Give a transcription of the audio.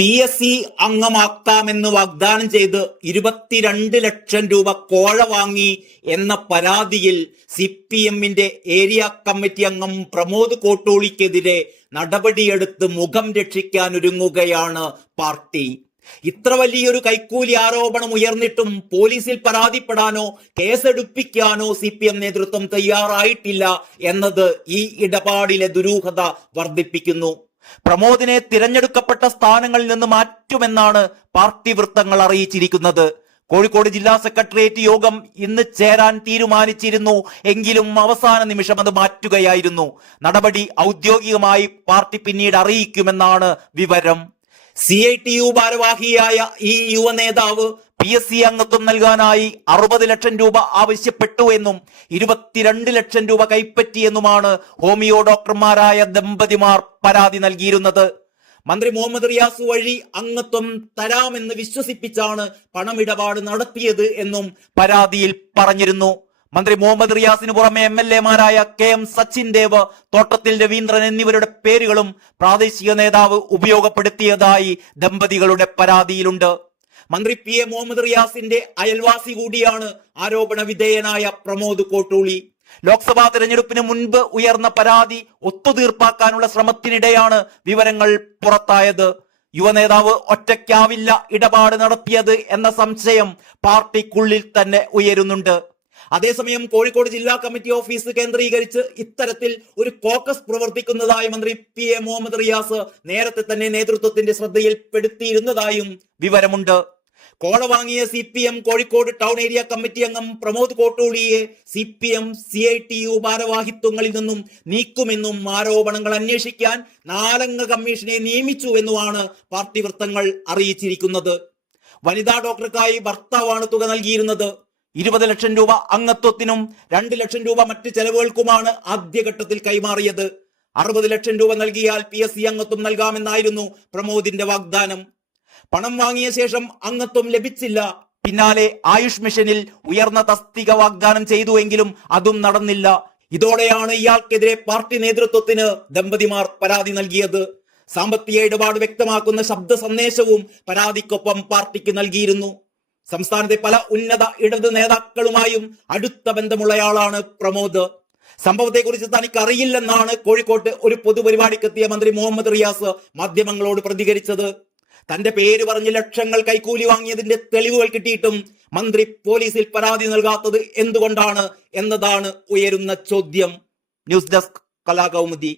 PSC അംഗമാക്കാമെന്ന് വാഗ്ദാനം ചെയ്ത് 22 ലക്ഷം രൂപ കോഴ വാങ്ങി എന്ന പരാതിയിൽ CPMന്റെ ഏരിയ കമ്മിറ്റി അംഗം പ്രമോദ് കോട്ടൂളിക്കെതിരെ നടപടിയെടുത്ത് മുഖം രക്ഷിക്കാനൊരുങ്ങുകയാണ് പാർട്ടി. ഇത്ര വലിയൊരു കൈക്കൂലി ആരോപണം ഉയർന്നിട്ടും പോലീസിൽ പരാതിപ്പെടാനോ കേസെടുപ്പിക്കാനോ CPM നേതൃത്വം തയ്യാറായിട്ടില്ല എന്നത് ഈ ഇടപാടിലെ ദുരൂഹത വർദ്ധിപ്പിക്കുന്നു. പ്രമോദിനെ തിരഞ്ഞെടുക്കപ്പെട്ട സ്ഥാനങ്ങളിൽ നിന്ന് മാറ്റുമെന്നാണ് പാർട്ടി വൃത്തങ്ങൾ അറിയിച്ചിരിക്കുന്നത്. കോഴിക്കോട് ജില്ലാ സെക്രട്ടേറിയറ്റ് യോഗം ഇന്ന് ചേരാൻ തീരുമാനിച്ചിരുന്നു എങ്കിലും അവസാന നിമിഷം അത് മാറ്റുകയായിരുന്നു. നടപടി ഔദ്യോഗികമായി പാർട്ടി പിന്നീട് അറിയിക്കുമെന്നാണ് വിവരം. CITU ഭാരവാഹിയായ ഈ യുവ നേതാവ് PSC അംഗത്വം നൽകാനായി 60 ലക്ഷം രൂപ ആവശ്യപ്പെട്ടു എന്നും 22 ലക്ഷം രൂപ കൈപ്പറ്റിയെന്നുമാണ് ഹോമിയോ ഡോക്ടർമാരായ ദമ്പതിമാർ പരാതി നൽകിയിരുന്നത്. മന്ത്രി മുഹമ്മദ് റിയാസ് വഴി അംഗത്വം തരാമെന്ന് വിശ്വസിപ്പിച്ചാണ് പണമിടപാട് നടത്തിയത് എന്നും പരാതിയിൽ പറഞ്ഞിരുന്നു. മന്ത്രി മുഹമ്മദ് റിയാസിന് പുറമെ MLA മാരായ KM സച്ചിൻ ദേവ്, തോട്ടത്തിൽ രവീന്ദ്രൻ എന്നിവരുടെ പേരുകളും പ്രാദേശിക നേതാവ് ഉപയോഗപ്പെടുത്തിയതായി ദമ്പതികളുടെ പരാതിയിലുണ്ട്. മന്ത്രി PA മുഹമ്മദ് റിയാസിന്റെ അയൽവാസി കൂടിയാണ് ആരോപണ വിധേയനായ പ്രമോദ് കോട്ടൂളി. ലോക്സഭാ തെരഞ്ഞെടുപ്പിന് മുൻപ് ഉയർന്ന പരാതി ഒത്തുതീർപ്പാക്കാനുള്ള ശ്രമത്തിനിടെയാണ് വിവരങ്ങൾ പുറത്തായത്. യുവനേതാവ് ഒറ്റയ്ക്കാവില്ല ഇടപാട് നടത്തിയത് എന്ന സംശയം പാർട്ടിക്കുള്ളിൽ തന്നെ ഉയരുന്നുണ്ട്. അതേസമയം കോഴിക്കോട് ജില്ലാ കമ്മിറ്റി ഓഫീസ് കേന്ദ്രീകരിച്ച് ഇത്തരത്തിൽ ഒരു കോക്കസ് പ്രവർത്തിക്കുന്നതായി മന്ത്രി PA മുഹമ്മദ് റിയാസ് നേരത്തെ തന്നെ നേതൃത്വത്തിന്റെ ശ്രദ്ധയിൽപ്പെടുത്തിയിരുന്നതായും വിവരമുണ്ട്. കോഴ വാങ്ങിയ CPM Kozhikode town area committee അംഗം പ്രമോദ് കോട്ടൂളിയെ CPM CITU ഭാരവാഹിത്വങ്ങളിൽ നിന്നും നീക്കുമെന്നും ആരോപണങ്ങൾ അന്വേഷിക്കാൻ 4 അംഗ കമ്മീഷനെ നിയമിച്ചുവെന്നുമാണ് പാർട്ടി വൃത്തങ്ങൾ അറിയിച്ചിരിക്കുന്നത്. വനിതാ ഡോക്ടർക്കായി ഭർത്താവാണ് തുക നൽകിയിരുന്നത്. 20 ലക്ഷം രൂപ അംഗത്വത്തിനും 2 ലക്ഷം രൂപ മറ്റ് ചെലവുകൾക്കുമാണ് ആദ്യഘട്ടത്തിൽ കൈമാറിയത്. 60 ലക്ഷം രൂപ നൽകിയാൽ PSC അംഗത്വം നൽകാമെന്നായിരുന്നു പ്രമോദിന്റെ വാഗ്ദാനം. പണം വാങ്ങിയ ശേഷം അംഗത്വം ലഭിച്ചില്ല. പിന്നാലെ ആയുഷ് മിഷനിൽ ഉയർന്ന തസ്തിക വാഗ്ദാനം ചെയ്തുവെങ്കിലും അതും നടന്നില്ല. ഇതോടെയാണ് ഇയാൾക്കെതിരെ പാർട്ടി നേതൃത്വത്തിന് ദമ്പതിമാർ പരാതി നൽകിയത്. സാമ്പത്തിക ഇടപാട് വ്യക്തമാക്കുന്ന ശബ്ദ സന്ദേശവും പരാതിക്കൊപ്പം പാർട്ടിക്ക് നൽകിയിരുന്നു. സംസ്ഥാനത്തെ പല ഉന്നത ഇടത് നേതാക്കളുമായും അടുത്ത ബന്ധമുള്ളയാളാണ് പ്രമോദ്. സംഭവത്തെക്കുറിച്ച് തനിക്ക് അറിയില്ലെന്നാണ് കോഴിക്കോട്ട് ഒരു പൊതുപരിപാടിക്കെത്തിയ മന്ത്രി മുഹമ്മദ് റിയാസ് മാധ്യമങ്ങളോട് പ്രതികരിച്ചത്. തന്റെ പേര് പറഞ്ഞ് ലക്ഷങ്ങൾ കൈക്കൂലി വാങ്ങിയതിന്റെ തെളിവുകൾ കിട്ടിയിട്ടും മന്ത്രി പോലീസിൽ പരാതി നൽകാത്തത് എന്തുകൊണ്ടാണ് എന്നതാണ് ഉയരുന്ന ചോദ്യം. News desk Kalakaumudi.